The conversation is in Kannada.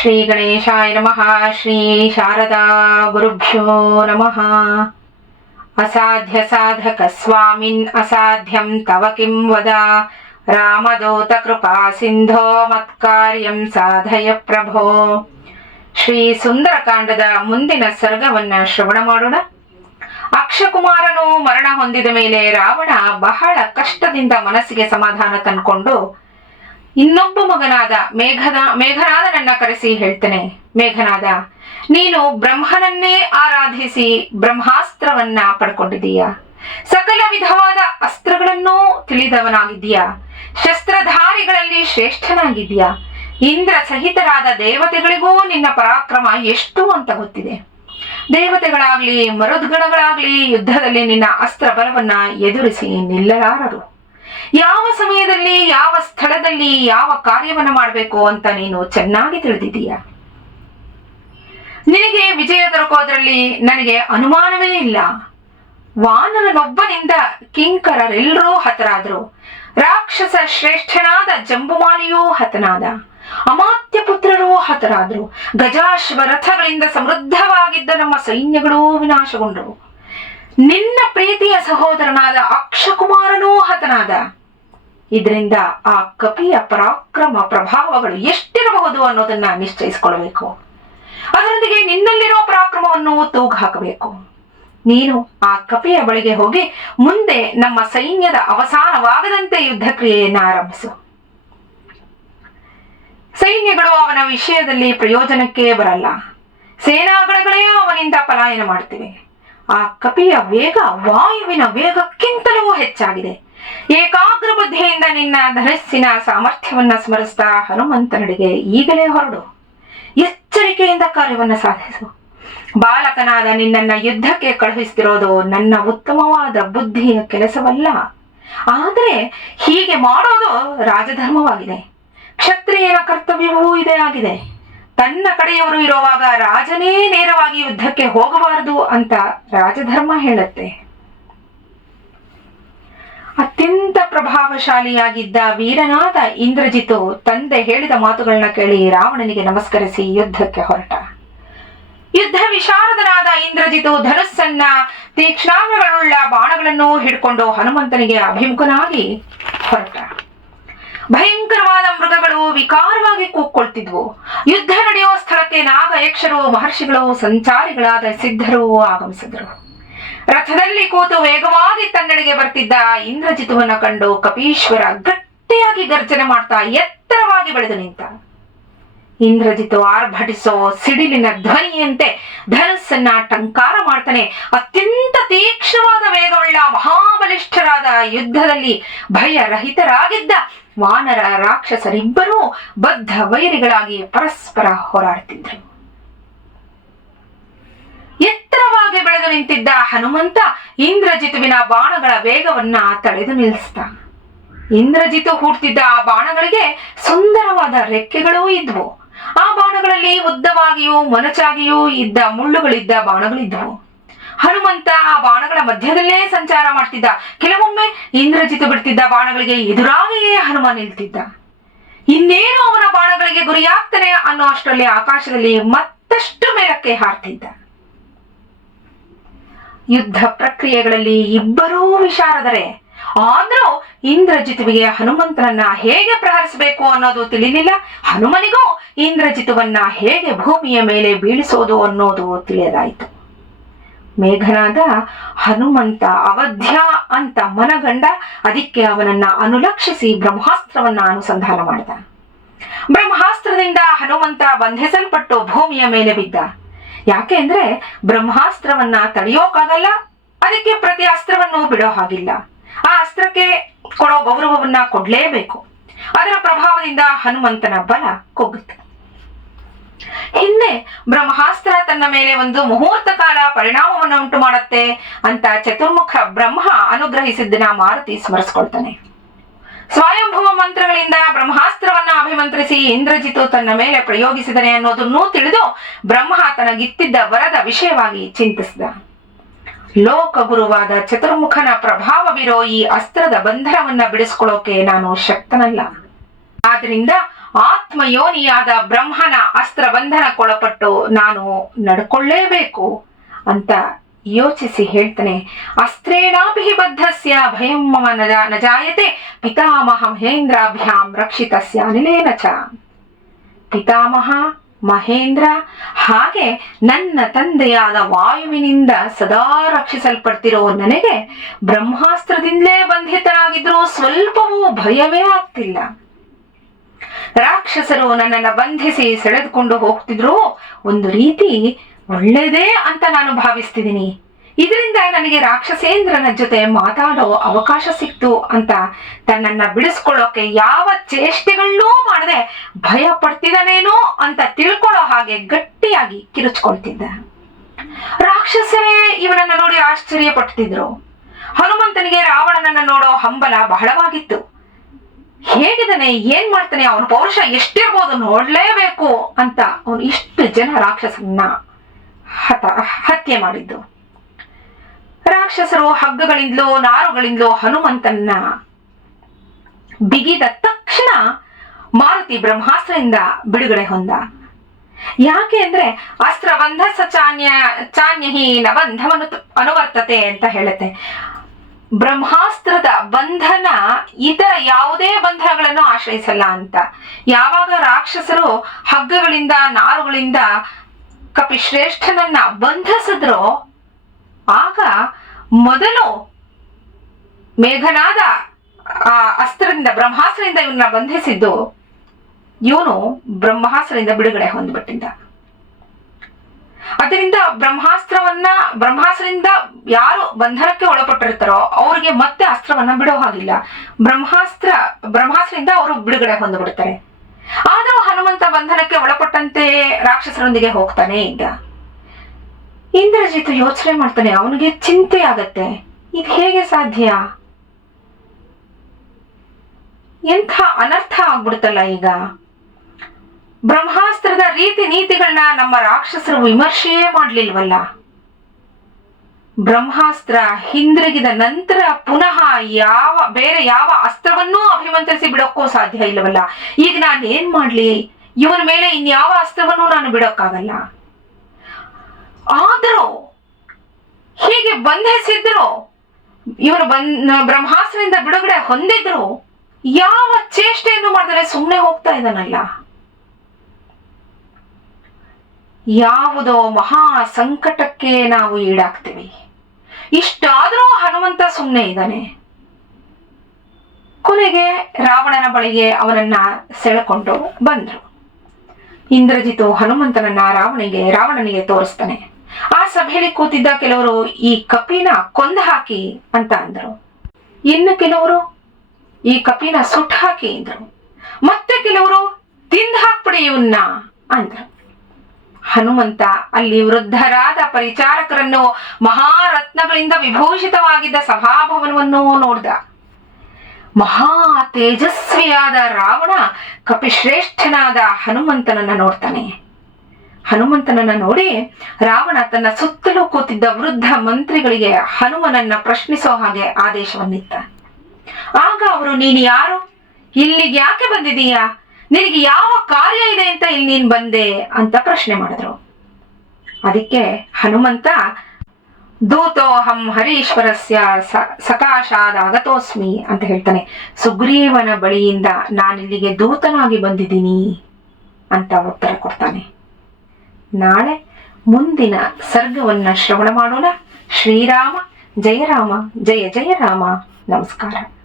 ಶ್ರೀ ಗಣೇಶಾಯ ನಮಃ ಶ್ರೀ ಶಾರದಾ ಗುರುಭ್ಯೋ ನಮಃ ಅಸಾಧ್ಯ ಸಾಧಕ ಸ್ವಾಮಿನ್ ಅಸಾಧ್ಯಂ ತವ ಕಿಂ ವದ ರಾಮದೂತ ಕೃಪಾ ಸಿಂಧೋ ಮತ್ಕಾರ್ಯಂ ಸಾಧಯ ಪ್ರಭೋ ಶ್ರೀ ಸುಂದರಕಾಂಡದ ಮುಂದಿನ ಸರ್ಗವನ್ನ ಶ್ರವಣ ಮಾಡೋಣ. ಅಕ್ಷಕುಮಾರನು ಮರಣ ಹೊಂದಿದ ಮೇಲೆ ರಾವಣ ಬಹಳ ಕಷ್ಟದಿಂದ ಮನಸ್ಸಿಗೆ ಸಮಾಧಾನ ತಂದ್ಕೊಂಡು ಇನ್ನೊಬ್ಬ ಮಗನಾದ ಮೇಘನ ಮೇಘನಾದನನ್ನ ಕರೆಸಿ ಹೇಳ್ತೇನೆ. ಮೇಘನಾದ, ನೀನು ಬ್ರಹ್ಮನನ್ನೇ ಆರಾಧಿಸಿ ಬ್ರಹ್ಮಾಸ್ತ್ರವನ್ನ ಪಡ್ಕೊಂಡಿದೀಯ ಸಕಲ ವಿಧವಾದ ಅಸ್ತ್ರಗಳನ್ನೂ ತಿಳಿದವನಾಗಿದ್ದೀಯ? ಶಸ್ತ್ರಧಾರಿಗಳಲ್ಲಿ ಶ್ರೇಷ್ಠನಾಗಿದ್ದೀಯ? ಇಂದ್ರ ಸಹಿತರಾದ ದೇವತೆಗಳಿಗೂ ನಿನ್ನ ಪರಾಕ್ರಮ ಎಷ್ಟು ಅಂತ ಗೊತ್ತಿದೆ. ದೇವತೆಗಳಾಗ್ಲಿ ಮರುದ್ಗಣಗಳಾಗ್ಲಿ ಯುದ್ಧದಲ್ಲಿ ನಿನ್ನ ಅಸ್ತ್ರ ಬಲವನ್ನ ಎದುರಿಸಿ ನಿಲ್ಲಲಾರರು. ಯಾವ ಸಮಯದಲ್ಲಿ, ಯಾವ ಸ್ಥಳದಲ್ಲಿ, ಯಾವ ಕಾರ್ಯವನ್ನ ಮಾಡಬೇಕು ಅಂತ ನೀನು ಚೆನ್ನಾಗಿ ತಿಳಿದಿದೀಯ ನಿನಗೆ ವಿಜಯ ದೊರಕೋದ್ರಲ್ಲಿ ನನಗೆ ಅನುಮಾನವೇ ಇಲ್ಲ. ವಾನರನೊಬ್ಬನಿಂದ ಕಿಂಕರರೆಲ್ಲರೂ ಹತರಾದರು. ರಾಕ್ಷಸ ಶ್ರೇಷ್ಠನಾದ ಜಂಬುಮಾಲಿಯೂ ಹತನಾದ. ಅಮಾತ್ಯ ಪುತ್ರರೂ ಹತರಾದರು. ಗಜಾಶ್ವ ರಥಗಳಿಂದ ಸಮೃದ್ಧವಾಗಿದ್ದ ನಮ್ಮ ಸೈನ್ಯಗಳೂ ವಿನಾಶಗೊಂಡರು ನಿನ್ನ ಪ್ರೀತಿಯ ಸಹೋದರನಾದ ಅಕ್ಷಕುಮಾರನೂ ಹತನಾದ. ಇದರಿಂದ ಆ ಕಪಿಯ ಪರಾಕ್ರಮ ಪ್ರಭಾವಗಳು ಎಷ್ಟಿರಬಹುದು ಅನ್ನೋದನ್ನ ನಿಶ್ಚಯಿಸ್ಕೊಳ್ಬೇಕು ಅದರೊಂದಿಗೆ ನಿನ್ನಲ್ಲಿರೋ ಪರಾಕ್ರಮವನ್ನು ತೂಗು ಹಾಕಬೇಕು ನೀನು ಆ ಕಪಿಯ ಬಳಿಗೆ ಹೋಗಿ ಮುಂದೆ ನಮ್ಮ ಸೈನ್ಯದ ಅವಸಾನವಾಗದಂತೆ ಯುದ್ಧ ಕ್ರಿಯೆಯನ್ನು ಆರಂಭಿಸು. ಸೈನ್ಯಗಳು ಅವನ ವಿಷಯದಲ್ಲಿ ಪ್ರಯೋಜನಕ್ಕೆ ಬರಲ್ಲ. ಸೇನಾಗಣಗಳೇ ಅವನಿಂದ ಪಲಾಯನ ಮಾಡ್ತಿವೆ. ಆ ಕಪಿಯ ವೇಗ ವಾಯುವಿನ ವೇಗಕ್ಕಿಂತಲೂ ಹೆಚ್ಚಾಗಿದೆ. ಏಕಾಗ್ರ ಬುದ್ಧಿಯಿಂದ ನಿನ್ನ ಧನಸ್ಸಿನ ಸಾಮರ್ಥ್ಯವನ್ನ ಸ್ಮರಿಸ್ತಾ ಹನುಮಂತನಡಿಗೆ ಈಗಲೇ ಹೊರಡು. ಎಚ್ಚರಿಕೆಯಿಂದ ಕಾರ್ಯವನ್ನ ಸಾಧಿಸು. ಬಾಲಕನಾದ ನಿನ್ನನ್ನ ಯುದ್ಧಕ್ಕೆ ಕಳುಹಿಸ್ತಿರೋದು ನನ್ನ ಉತ್ತಮವಾದ ಬುದ್ಧಿಯ ಕೆಲಸವಲ್ಲ. ಆದರೆ ಹೀಗೆ ಮಾಡೋದು ರಾಜಧರ್ಮವಾಗಿದೆ. ಕ್ಷತ್ರಿಯನ ಕರ್ತವ್ಯವೂ ಇದೇ ಆಗಿದೆ. ತನ್ನ ಕಡೆಯವರು ಇರುವಾಗ ರಾಜನೇ ನೇರವಾಗಿ ಯುದ್ಧಕ್ಕೆ ಹೋಗಬಾರದು ಅಂತ ರಾಜಧರ್ಮ ಹೇಳುತ್ತೆ. ಅತ್ಯಂತ ಪ್ರಭಾವಶಾಲಿಯಾಗಿದ್ದ ವೀರನಾದ ಇಂದ್ರಜಿತು ತಂದೆ ಹೇಳಿದ ಮಾತುಗಳನ್ನ ಕೇಳಿ ರಾವಣನಿಗೆ ನಮಸ್ಕರಿಸಿ ಯುದ್ಧಕ್ಕೆ ಹೊರಟ. ಯುದ್ಧ ವಿಶಾರದನಾದ ಇಂದ್ರಜಿತು ಧನುಸ್ಸನ್ನ ತೀಕ್ಷ್ಣಾಂಗಗಳುಳ್ಳ ಬಾಣಗಳನ್ನು ಹಿಡ್ಕೊಂಡು ಹನುಮಂತನಿಗೆ ಅಭಿಮುಖನಾಗಿ ಹೊರಟ. ಭಯಂಕರವಾದ ಮೃಗಗಳು ವಿಕಾರವಾಗಿ ಕೂಕ್ಕೊಳ್ತಿದ್ವು ಯುದ್ಧ ನಡೆಯುವ ಸ್ಥಳಕ್ಕೆ ನಾಗ ಯಕ್ಷರು ಮಹರ್ಷಿಗಳು, ಸಂಚಾರಿಗಳಾದ ಸಿದ್ಧರು ಆಗಮಿಸಿದರು. ರಥದಲ್ಲಿ ಕೂತು ವೇಗವಾಗಿ ತನ್ನಡೆಗೆ ಬರ್ತಿದ್ದ ಇಂದ್ರಜಿತುವನ್ನು ಕಂಡು ಕಪೀಶ್ವರ ಗಟ್ಟಿಯಾಗಿ ಗರ್ಜನೆ ಮಾಡ್ತಾ ಎತ್ತರವಾಗಿ ಬೆಳೆದು ನಿಂತ. ಇಂದ್ರಜಿತು ಆರ್ಭಟಿಸೋ ಸಿಡಿಲಿನ ಧ್ವನಿಯಂತೆ ಧನುಸ್ಸನ್ನ ಟಂಕಾರ ಮಾಡ್ತಾನೆ. ಅತ್ಯಂತ ತೀಕ್ಷ್ಣವಾದ ವೇಗವುಳ್ಳ ಮಹಾಬಲಿಷ್ಠರಾದ ಯುದ್ಧದಲ್ಲಿ ಭಯರಹಿತರಾಗಿದ್ದ ವಾನರ ರಾಕ್ಷಸರಿಬ್ಬರೂ ಬದ್ಧ ವೈರಿಗಳಾಗಿ ಪರಸ್ಪರ ಹೋರಾಡ್ತಿದ್ರು. ಎತ್ತರವಾಗಿ ಬೆಳೆದು ನಿಂತಿದ್ದ ಹನುಮಂತ ಇಂದ್ರಜಿತುವಿನ ಬಾಣಗಳ ವೇಗವನ್ನ ತಡೆದು ನಿಲ್ಲಿಸ್ತ ಇಂದ್ರಜಿತು ಹೂಡ್ತಿದ್ದ ಆ ಬಾಣಗಳಿಗೆ ಸುಂದರವಾದ ರೆಕ್ಕೆಗಳೂ ಇದ್ವು. ಆ ಬಾಣಗಳಲ್ಲಿ ಉದ್ದವಾಗಿಯೂ ಮೊನಚಾಗಿಯೂ ಇದ್ದ ಮುಳ್ಳುಗಳಿದ್ದ ಬಾಣಗಳಿದ್ವು. ಹನುಮಂತ ಆ ಬಾಣಗಳ ಮಧ್ಯದಲ್ಲೇ ಸಂಚಾರ ಮಾಡ್ತಿದ್ದ. ಕೆಲವೊಮ್ಮೆ ಇಂದ್ರಜಿತು ಬಿಡ್ತಿದ್ದ ಬಾಣಗಳಿಗೆ ಎದುರಾಗಿಯೇ ಹನುಮ ನಿಲ್ತಿದ್ದ. ಇನ್ನೇನು ಅವನ ಬಾಣಗಳಿಗೆ ಗುರಿಯಾಗ್ತಾನೆ ಅನ್ನೋ ಅಷ್ಟರಲ್ಲಿ ಆಕಾಶದಲ್ಲಿ ಮತ್ತಷ್ಟು ಮೇಲಕ್ಕೆ ಹಾರ್ತಿದ್ದ. ಯುದ್ಧ ಪ್ರಕ್ರಿಯೆಗಳಲ್ಲಿ ಇಬ್ಬರೂ ವಿಶಾರದರೆ. ಆದ್ರೂ ಇಂದ್ರಜಿತುವಿಗೆ ಹನುಮಂತನನ್ನ ಹೇಗೆ ಪ್ರಹರಿಸಬೇಕು ಅನ್ನೋದು ತಿಳಿಲಿಲ್ಲ. ಹನುಮನಿಗೂ ಇಂದ್ರಜಿತುವನ್ನ ಹೇಗೆ ಭೂಮಿಯ ಮೇಲೆ ಬೀಳಿಸೋದು ಅನ್ನೋದು ತಿಳಿಯದಾಯಿತು. ಮೇಘನಾದ ಹನುಮಂತ ಅವಧ್ಯ ಅಂತ ಮನಗಂಡ ಅದಕ್ಕೆ ಅವನನ್ನ ಅನುಲಕ್ಷಿಸಿ ಬ್ರಹ್ಮಾಸ್ತ್ರವನ್ನ ಅನುಸಂಧಾನ ಮಾಡಿದ. ಬ್ರಹ್ಮಾಸ್ತ್ರದಿಂದ ಹನುಮಂತ ಬಂಧಿಸಲ್ಪಟ್ಟು ಭೂಮಿಯ ಮೇಲೆ ಬಿದ್ದ. ಯಾಕೆ ಅಂದ್ರೆ ಬ್ರಹ್ಮಾಸ್ತ್ರವನ್ನ ತಡೆಯೋಕಾಗಲ್ಲ, ಅದಕ್ಕೆ ಪ್ರತಿ ಅಸ್ತ್ರವನ್ನು ಬಿಡೋ ಹಾಗಿಲ್ಲ. ಆ ಅಸ್ತ್ರಕ್ಕೆ ಕೊಡೋ ಗೌರವವನ್ನ ಕೊಡ್ಲೇಬೇಕು. ಅದರ ಪ್ರಭಾವದಿಂದ ಹನುಮಂತನ ಬಲ ಕುಗ್ಗುತ್ತೆ. ಹಿಂದೆ ಬ್ರಹ್ಮಾಸ್ತ್ರ ತನ್ನ ಮೇಲೆ ಒಂದು ಮುಹೂರ್ತ ಕಾಲ ಪರಿಣಾಮವನ್ನು ಉಂಟು ಮಾಡುತ್ತೆ ಅಂತ ಚತುರ್ಮುಖ ಬ್ರಹ್ಮ ಅನುಗ್ರಹಿಸಿದ್ದನ್ನ ಮಾರುತಿ ಸ್ಮರಿಸ್ಕೊಳ್ತಾನೆ. ಸ್ವಯಂಭುವ ಮಂತ್ರಗಳಿಂದ ಬ್ರಹ್ಮಾಸ್ತ್ರವನ್ನ ಅಭಿಮಂತ್ರಿಸಿ ಇಂದ್ರಜಿತು ತನ್ನ ಮೇಲೆ ಪ್ರಯೋಗಿಸಿದನೆ ಅನ್ನೋದನ್ನೂ ತಿಳಿದು ಬ್ರಹ್ಮ ತನಗಿತ್ತಿದ್ದ ವರದ ವಿಷಯವಾಗಿ ಚಿಂತಿಸಿದ. ಲೋಕಗುರುವಾದ ಚತುರ್ಮುಖನ ಪ್ರಭಾವವಿರೋ ಈ ಅಸ್ತ್ರದ ಬಂಧನವನ್ನ ಬಿಡಿಸ್ಕೊಳ್ಳೋಕೆ ನಾನು ಶಕ್ತನಲ್ಲ. ಆದ್ರಿಂದ ಆತ್ಮಯೋನಿಯಾದ ಬ್ರಹ್ಮನ ಅಸ್ತ್ರ ಬಂಧನಕ್ಕೊಳಪಟ್ಟು ನಾನು ನಡ್ಕೊಳ್ಳೇಬೇಕು ಅಂತ ಯೋಚಿಸಿ ಹೇಳ್ತಾನೆ. ಅಸ್ತ್ರೇಣಾಭಿಬದ್ಧಸ್ಯ ಭಯಂ ಮಮ ನ ಜಾ- ನ ಜಾಯತೆ ಪಿತಾಮಹ ಮಹೇಂದ್ರಾಭ್ಯಾಂ ರಕ್ಷಿತಸ್ಯ ಅನಿಲೇನ ಚ ಪಿತಾಮಹ ಮಹೇಂದ್ರ ಹಾಗೆ ನನ್ನ ತಂದೆಯಾದ ವಾಯುವಿನಿಂದ ಸದಾ ರಕ್ಷಿಸಲ್ಪಡ್ತಿರೋ ನನಗೆ ಬ್ರಹ್ಮಾಸ್ತ್ರದಿಂದಲೇ ಬಂಧಿತರಾಗಿದ್ರೂ ಸ್ವಲ್ಪವೂ ಭಯವೇ ಆಗ್ತಿಲ್ಲ. ರಾಕ್ಷಸರು ನನ್ನನ್ನು ಬಂಧಿಸಿ ಸೆಳೆದುಕೊಂಡು ಹೋಗ್ತಿದ್ರು ಒಂದು ರೀತಿ ಒಳ್ಳೇದೇ ಅಂತ ನಾನು ಭಾವಿಸ್ತಿದ್ದೀನಿ. ಇದರಿಂದ ನನಗೆ ರಾಕ್ಷಸೇಂದ್ರನ ಜೊತೆ ಮಾತಾಡೋ ಅವಕಾಶ ಸಿಕ್ತು ಅಂತ ತನ್ನನ್ನ ಬಿಡಿಸ್ಕೊಳ್ಳೋಕೆ ಯಾವ ಚೇಷ್ಟೆಗಳನ್ನೂ ಮಾಡದೆ ಭಯ ಪಡ್ತಿದ್ದಾನೇನೋ ಅಂತ ತಿಳ್ಕೊಳ್ಳೋ ಹಾಗೆ ಗಟ್ಟಿಯಾಗಿ ಕಿರುಚ್ಕೊಳ್ತಿದ್ದ. ರಾಕ್ಷಸರೇ, ಇವನನ್ನ ನೋಡಿ ಆಶ್ಚರ್ಯ ಪಡ್ತಿದ್ರು ಹನುಮಂತನಿಗೆ ರಾವಣನನ್ನ ನೋಡೋ ಹಂಬಲ ಬಹಳವಾಗಿತ್ತು. ಹೇಗಿದ್ದಾನೆ, ಏನ್ ಮಾಡ್ತಾನೆ, ಅವನ ಪೌರುಷ ಎಷ್ಟಿರ್ಬೋದು ನೋಡ್ಲೇಬೇಕು ಅಂತ ಅವನು ಇಷ್ಟು ಜನ ರಾಕ್ಷಸನ್ನ ಹತ, ಹತ್ಯೆ ಮಾಡಿದ್ದು. ರಾಕ್ಷಸರು ಹಗ್ಗಗಳಿಂದಲೋ, ನಾರುಗಳಿಂದಲೋ ಹನುಮಂತನ್ನ ಬಿಗಿದ ತಕ್ಷಣ ಮಾರುತಿ ಬ್ರಹ್ಮಾಸ್ತ್ರದಿಂದ ಬಿಡುಗಡೆ ಹೊಂದ. ಯಾಕೆ ಅಂದ್ರೆ ಅಸ್ತ್ರ ಬಂಧ ಸ ಚಾನ್ಯ ಚಾನ್ಯಹಿ ನಬಂಧವನ್ನು ಬಂಧವನು ಅನುವರ್ತತೆ ಅಂತ ಹೇಳುತ್ತೆ. ಬ್ರಹ್ಮಾಸ್ತ್ರದ ಬಂಧನ ಇತರ ಯಾವುದೇ ಬಂಧನಗಳನ್ನು ಆಶ್ರಯಿಸಲ್ಲ ಅಂತ. ಯಾವಾಗ ರಾಕ್ಷಸರು ಹಗ್ಗಗಳಿಂದ, ನಾರುಗಳಿಂದ ಕಪಿಶ್ರೇಷ್ಠನನ್ನ ಬಂಧಿಸಿದ್ರೋ, ಆಗ ಮೊದಲು ಮೇಘನಾದ, ಆ, ಅಸ್ತ್ರದಿಂದ, ಬ್ರಹ್ಮಾಸ್ತ್ರದಿಂದ ಇವನ್ನ ಬಂಧಿಸಿದ್ದು ಇವನು ಬ್ರಹ್ಮಾಸ್ತ್ರದಿಂದ ಬಿಡುಗಡೆ ಹೊಂದ್ಬಿಟ್ಟಿದ್ದ. ಅದರಿಂದ ಬ್ರಹ್ಮಾಸ್ತ್ರವನ್ನ, ಬ್ರಹ್ಮಾಸ್ತ್ರದಿಂದ ಯಾರು ಬಂಧನಕ್ಕೆ ಒಳಪಟ್ಟಿರ್ತಾರೋ ಅವ್ರಿಗೆ ಮತ್ತೆ ಅಸ್ತ್ರವನ್ನ ಬಿಡೋ ಹಾಗಿಲ್ಲ. ಬ್ರಹ್ಮಾಸ್ತ್ರ, ಬ್ರಹ್ಮಾಸ್ತ್ರದಿಂದ ಅವರು ಬಿಡುಗಡೆ ಹೊಂದ್ಬಿಡ್ತಾರೆ. ಆದರೂ ಹನುಮಂತ ಬಂಧನಕ್ಕೆ ಒಳಪಟ್ಟಂತೆ ರಾಕ್ಷಸರೊಂದಿಗೆ ಹೋಗ್ತಾನೆ ಇದ್ದ. ಇಂದ್ರಜಿತ್ ಯೋಚನೆ ಮಾಡ್ತಾನೆ, ಅವನಿಗೆ ಚಿಂತೆ ಆಗತ್ತೆ. ಇದು ಹೇಗೆ ಸಾಧ್ಯ? ಎಂಥ ಅನರ್ಥ ಆಗ್ಬಿಡ್ತಲ್ಲ ಈಗ? ಬ್ರಹ್ಮಾಸ್ತ್ರದ ರೀತಿ ನೀತಿಗಳನ್ನ ನಮ್ಮ ರಾಕ್ಷಸರು ವಿಮರ್ಶೆಯೇ ಮಾಡ್ಲಿಲ್ವಲ್ಲ? ಬ್ರಹ್ಮಾಸ್ತ್ರ ಹಿಂದಿರುಗಿದ ನಂತರ ಪುನಃ ಯಾವ, ಬೇರೆ ಯಾವ ಅಸ್ತ್ರವನ್ನೂ ಅಭಿಮಂತ್ರಿಸಿ ಬಿಡೋಕ್ಕೂ ಸಾಧ್ಯ ಇಲ್ಲವಲ್ಲ? ಈಗ ನಾನು ಏನ್ ಮಾಡ್ಲಿ? ಇವನ ಮೇಲೆ ಇನ್ಯಾವ ಅಸ್ತ್ರವನ್ನು ನಾನು ಬಿಡೋಕ್ಕಾಗಲ್ಲ. ಆದರೂ ಹೀಗೆ ಬಂಧಿಸಿದ್ರು, ಇವರು ಬಂದ್ ಬ್ರಹ್ಮಾಸ್ತ್ರದಿಂದ ಬಿಡುಗಡೆ ಹೊಂದಿದ್ರು, ಯಾವ ಚೇಷ್ಟೆಯನ್ನು ಮಾಡಿದರೆ ಸುಮ್ಮನೆ ಹೋಗ್ತಾ ಇದ್ದಾನಲ್ಲ? ಯಾವುದೋ ಮಹಾ ಸಂಕಟಕ್ಕೆ ನಾವು ಈಡಾಗ್ತೀವಿ. ಇಷ್ಟಾದರೂ ಹನುಮಂತ ಸುಮ್ಮನೆ ಇದ್ದಾನೆ. ಕೊನೆಗೆ ರಾವಣನ ಬಳಿಗೆ ಅವನನ್ನ ಸೆಳೆಕೊಂಡು ಬಂದ್ರು. ಇಂದ್ರಜಿತು ಹನುಮಂತನನ್ನ ರಾವಣಿಗೆ, ರಾವಣನಿಗೆ ತೋರಿಸ್ತಾನೆ. ಆ ಸಭೆಯಲ್ಲಿ ಕೂತಿದ್ದ ಕೆಲವರು, ಈ ಕಪಿನ ಕೊಂದ ಹಾಕಿ ಅಂತ ಅಂದರು. ಇನ್ನು ಕೆಲವರು, ಈ ಕಪಿನ ಸುಟ್ಟು ಹಾಕಿ ಅಂದ್ರು. ಮತ್ತೆ ಕೆಲವರು, ತಿಂದು ಹಾಕ್ಬಿಡಿ ಇವನ್ನ ಅಂದರು. ಹನುಮಂತ ಅಲ್ಲಿ ವೃದ್ಧರಾದ ಪರಿಚಾರಕರನ್ನು ಮಹಾರತ್ನಗಳಿಂದ ವಿಭೂಷಿತವಾಗಿದ್ದ ಸಭಾಭವನವನ್ನು ನೋಡ್ದ. ಮಹಾ ತೇಜಸ್ವಿಯಾದ ರಾವಣ ಕಪಿಶ್ರೇಷ್ಠನಾದ ಹನುಮಂತನನ್ನ ನೋಡ್ತಾನೆ. ಹನುಮಂತನನ್ನ ನೋಡಿ ರಾವಣ ತನ್ನ ಸುತ್ತಲೂ ಕೂತಿದ್ದ ವೃದ್ಧ ಮಂತ್ರಿಗಳಿಗೆ ಹನುಮನನ್ನ ಪ್ರಶ್ನಿಸೋ ಹಾಗೆ ಆದೇಶವನ್ನಿತ್ತ ಆಗ ಅವರು, ನೀನು ಯಾರು? ಇಲ್ಲಿಗೆ ಯಾಕೆ ಬಂದಿದೀಯಾ ನಿನಗೆ ಯಾವ ಕಾರ್ಯ ಇದೆ ಅಂತ ಇಲ್ಲಿ ನೀನ್ ಬಂದೆ ಅಂತ ಪ್ರಶ್ನೆ ಮಾಡಿದ್ರು. ಅದಕ್ಕೆ ಹನುಮಂತ, ದೂತೋಹಂ ಹರೀಶ್ವರಸ್ಯ ಸ- ಸಕಾಶಾದ ಅಗತೋಸ್ಮಿ ಅಂತ ಹೇಳ್ತಾನೆ. ಸುಗ್ರೀವನ ಬಳಿಯಿಂದ ನಾನಿಲ್ಲಿಗೆ ದೂತನಾಗಿ ಬಂದಿದ್ದೀನಿ ಅಂತ ಉತ್ತರ ಕೊಡ್ತಾನೆ. ನಾಳೆ ಮುಂದಿನ ಸರ್ಗವನ್ನ ಶ್ರವಣ ಮಾಡೋಣ. ಶ್ರೀರಾಮ ಜಯರಾಮ ಜಯ ಜಯರಾಮ ನಮಸ್ಕಾರ.